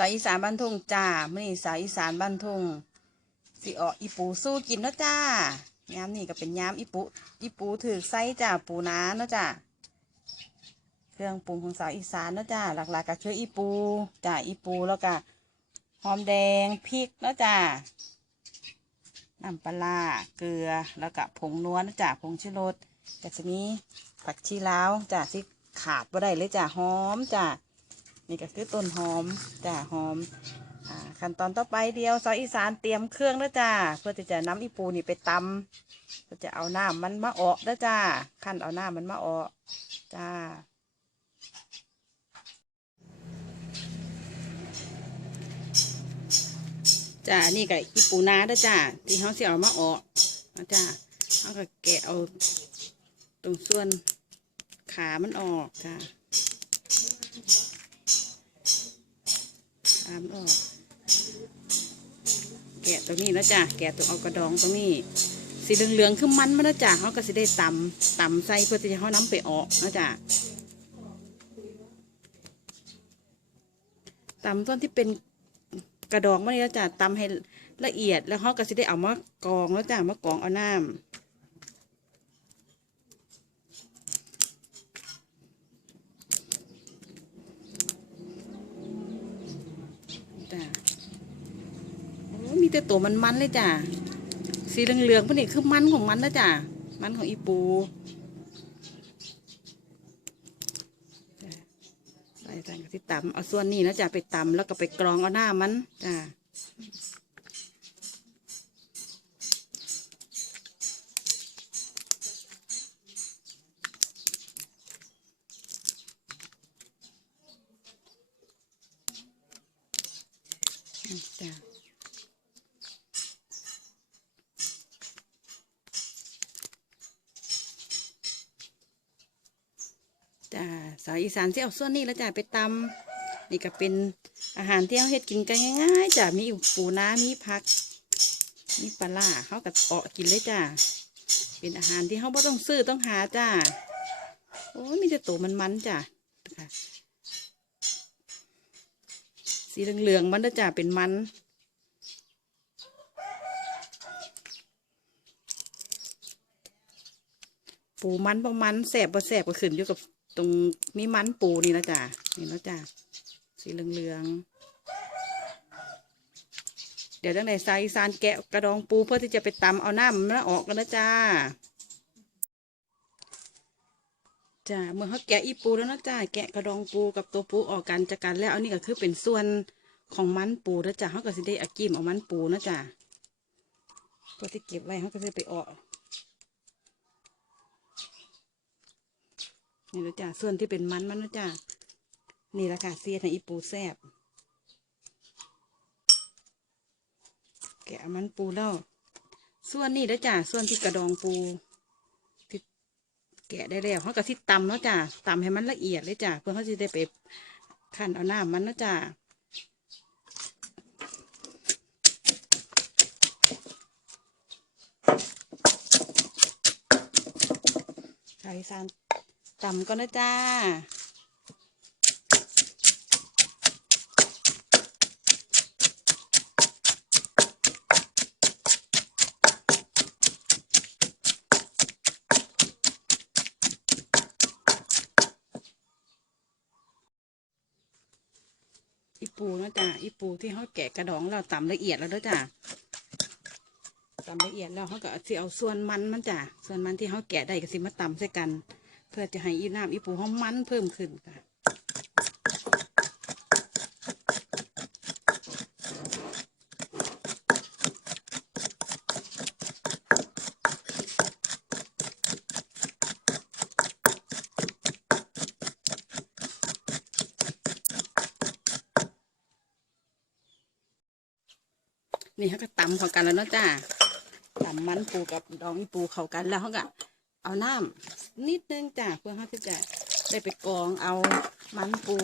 สายอีสานบ้านทุ่งจ้ามื่อนี้สายอีสานบ้านทุ่งสิออกอีปูสู้กินเนาะจ้ายามนี่ก็เป็นยามอีปูอีปูถือไส้จ้าปูน้าเนาะจ้าเครื่องปรุงของสาวอีสานเนาะจ้าหลักๆก็คืออีปูจ้าอีปูแล้วก็หอมแดงพริกเนาะจ้าน้ำปลาเกลือแล้วก็ผงนัวเนาะจ้าผงชูรสก็จะมีผักชีลาวจ้าที่ขาดบ่ได้เลยจ้าหอมจ้า นี่ก็คือต้นหอมจ้าหอมขั้นตอนต่อไปเดียวซอยอีสานเตรียมเครื่องแล้วจ้าเพื่อที่จะน้ำอีปูนี่ไปตำเพื่อจะเอาน้ำมันมาออกแล้วจ้าขั้นเอาน้ำมันมาออกจ้าจ้านี่ก็อีปูนาเด้จ้าที่เขาสิเอามาออกนะจ้าเขาก็แกะเอาตรงส่วนขามันออกจ้า ตามออก แกะตรงนี้แล้วจ้ะแกะตรงเอากระดองตรงนี้ สีเหลืองๆคือมันมาแล้วจ้ะเขาก็สิได้ตำตำใส่เพื่อที่จะเขาน้ำไปออกนะจ้ะตำต้นที่เป็นกระดองมันนี่แล้วจ้ะตำให้ละเอียดแล้วเขาก็สิได้เอามากรองแล้วจ้ะมากรองเอาน้ำจ้ะ โอ้ มีแต่ตัวมันมันเลยจ้ะสีเหลืองๆพวกนี้คือมันของมันนะจ้ะมันของอีปูใส่ใส่กับที่ตำเอาส่วนนี้นะจ้ะไปตำแล้วก็ไปกรองเอาหน้ามันจ้ะจ้ะ จ้า สาวอีสานที่เอาส่วนนี้แล้วจ้าไปตำนี่ก็เป็นอาหารที่เราเฮ็ดกินกันง่ายๆจ้ามีปูน้ามีผัก มีปลาเขากับเกาะกินเลยจ้าเป็นอาหารที่เขาไม่ต้องซื้อต้องหาจ้าโอ้ยมีแต่ตัวมันๆจ้าค่ะสีเหลืองๆมันนะจ้าเป็นมันปูมันประมันแสบบ่แสบก็ขึ้นอยู่กับ ตรงมีมันปูนี่นะจ๊ะนี่นะจ๊ะสีเหลืองๆเดี๋ยวจังไหนสายอีสานแกะกระดองปูเพื่อที่จะไปตำเอาน้ำมันออกกันนะจ้าจ้าเมื่อเขาแกะอีปูแล้วนะจ้าแกะกระดองปูกับตัวปูออกกันจากกันแล้วอันนี้ก็คือเป็นส่วนของมันปูนะจ้าเขาก็สิได้อากิมเอามันปูนะจ้าตัวที่เก็บไว้เขาก็จะไปออก นี่แล้วจ้ะส่วนที่เป็นมันมันนะจ้ะนี่แหละค่ะเสียในอีปูแซบแกะมันปูแล้วส่วนนี้แล้วจ้ะส่วนที่กระดองปูที่แกะได้แล้วเขาก็ที่ตำเนาะจ้ะตำให้มันละเอียดเลยจ้ะเพื่อเขาจะได้ไปคั่นเอาหน้ำมันเนาะจ้ะชาวอีสาน ตำก็นะจ้า อีปูนะจ้ะอีปูที่เขาแกะกระดองเราตำละเอียดแล้วด้อจ้ะตำละเอียดแล้วเขาก็สิเอาส่วนมันมันจ้ะส่วนมันที่เขาแกะได้ก็สิมาตำใส่กัน เพื่อจะให้อีน้ำอีปูเขามันเพิ่มขึ้นค่ะนี่เขาก็ตำเข้ากันแล้วเนาะจ้าตำมันปูกับดองอีปูเข้ากันแล้วเขาก็เอาน้ำ นิดนึงจ้ะเพื่อเขาจะได้ไปกองเอามันปู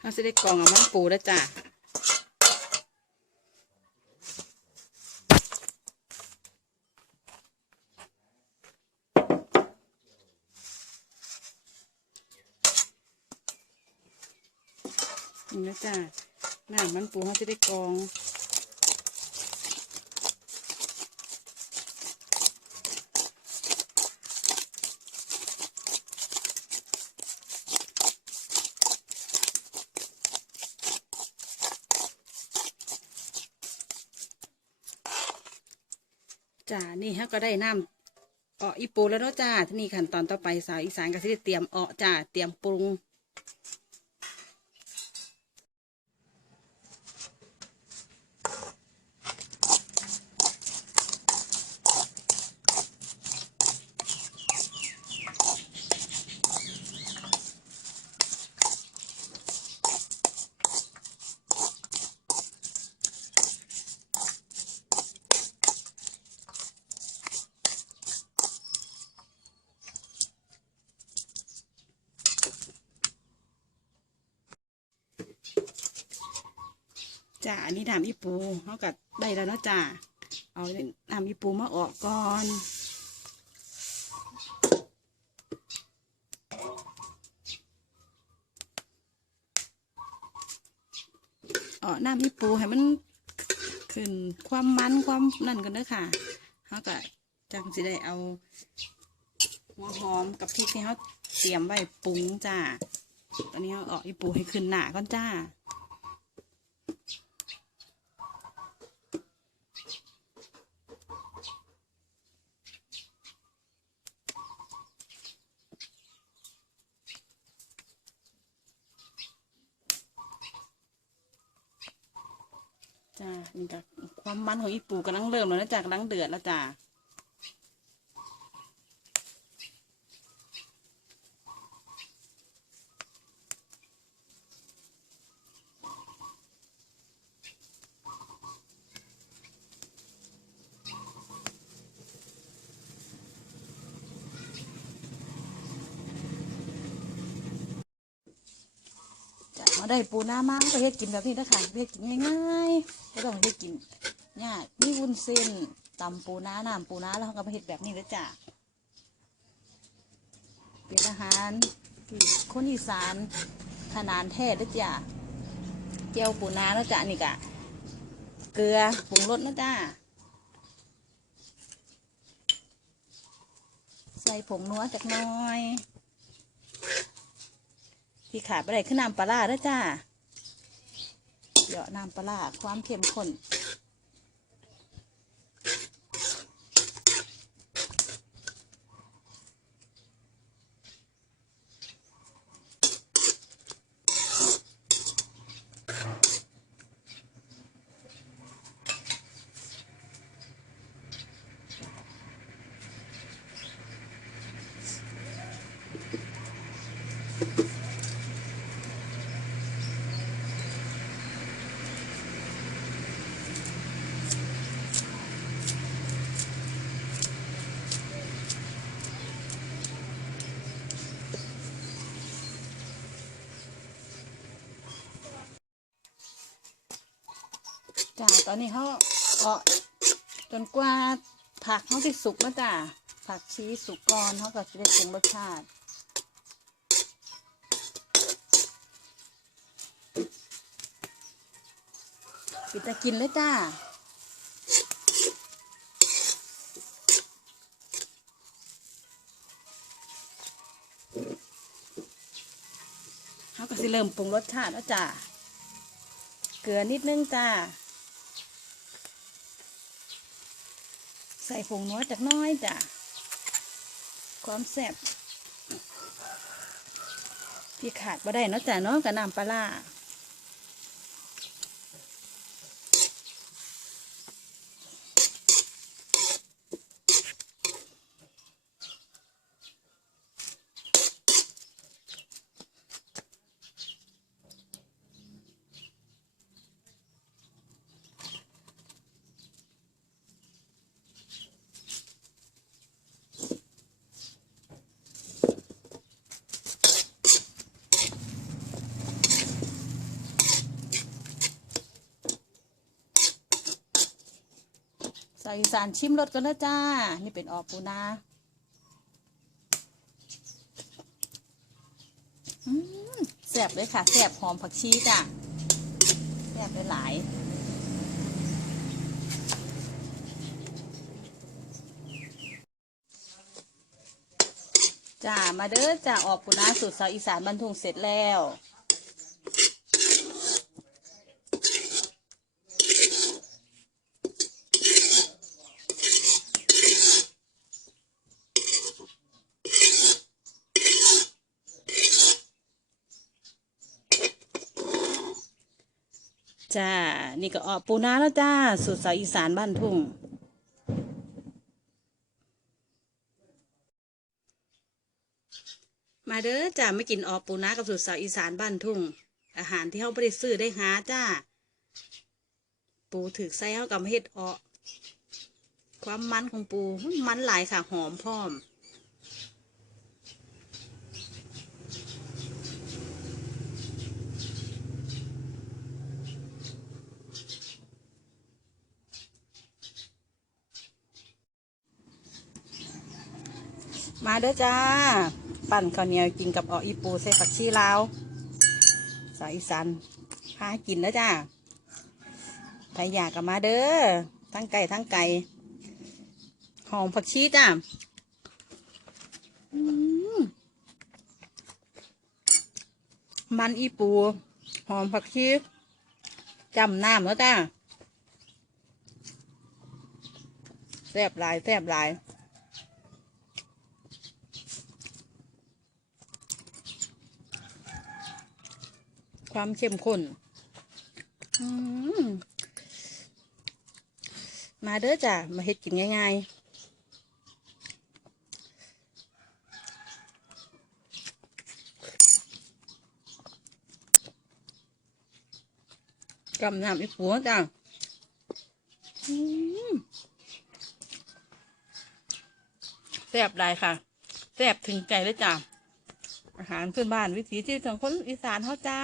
เราจะได้กองเอามันปูแล้วจ้ะ นี่นะจ้ะน้ำมันปูเขาจะได้กองจ้า นี่ฮะก็ได้น้ำเอออีปูแล้วเนาะจ้า ทีนี้ขั้นตอนต่อไปสาวอีสานก็สิได้เตรียมเออจ้า เตรียมปรุง จ้าอันนี้น้ำอีปูเขาก็ได้แล้วเนาะจ้าเอาน้ำอีปูมาออกก่อนเออน้ำอีปูให้มันขึ้นความมันความนั่นกันเด้อค่ะเขาก็จังสิได้เอาหัวหอมกับพริกที่เขาเตรียมไว้ปรุงจ้าตอนนี้เขาออกอีปูให้ขึ้นหนาก่อนจ้า จ้านี่ก็ความมันของอีปูกำลังเริ่มแล้วนะจ้ากำลังเดือดแล้วจ้า จ้ะมาได้ปูน้ามาก็เฮ็ดกินแบบนี้นะคะเฮ็ดกินง่ายๆไม่ต้องเฮ็ดกินยากมีวุ้นเส้นตำปูน้าน้ำปูน้าแล้วก็มาเฮ็ดแบบนี้แล้วจ้ะเป็นอาหารที่คนอีสานขนานแท้แล้วจ้ะเจียวปูน้าแล้วจ้ะนี่กะเกลือปรุงรสนะจ้ะใส่ผงนัวจักน้อย ที่ขาดไปได้คือน้ำปลาร้าแล้วจ้าเหยาะน้ำปลาร้าความเข้มข้น ตอนนี้เขาเกาะจนกว่าผักเขาสิสุกนะจ้าผักชีสุกก่อนเขาก็จะได้ปรุงรสชาติปิดตะกินเลยจ้าเขาก็สิเริ่มปรุงรสชาติแล้วจ้า เกลือนิดนึงจ้า ส่ผงนัวจากน้อยจ้ะความแซ่บที่ขาดบ่ได้เนาะจ้ะเนาะกับน้ำปลาาใส่อีสานชิมรสกันนะจ้า นี่เป็นออปูนาแซ่บเลยค่ะแซ่บหอมผักชีจ้ะแซ่บหลายจ้ามาเด้อจ้าออกปูนาสูตรสาวอีสานบรรทุงเสร็จแล้ว จ้า นี่ก็ออกปูนาแล้วจ้า สูตรสาวอีสานบ้านทุ่ง มาเด้อจ้าไม่กินออกปูนากับสูตรสาวอีสานบ้านทุ่ง อาหารที่เขาไม่ได้ซื้อได้หาจ้า ปูถือไส้เข้ากับเฮ็ดออกความมันของปูมันหลายค่ะหอมพร้อม มาเด้อจ้า ปั่นข้าวเหนียวกินกับอออีปูใส่ผักชีลาวสายอีสานพากินนะจ้าใครอยากกับมาเด้อ ทั้งไก่ทั้งไก่ หอมผักชีจ้ามมันอีปู หอมผักชีจำน้ำแล้วจ้าแซ่บหลายแซ่บหลาย ความเข้มข้นมาเด้อจ้ะ มาเฮ็ดกินง่ายๆกำน้ำอีกหัวจ้ะแซ่บได้ค่ะแซ่บถึงใจเลยจ้ะ อาหารพื้นบ้านวิถีที่ของคนอีสานเขาจ้า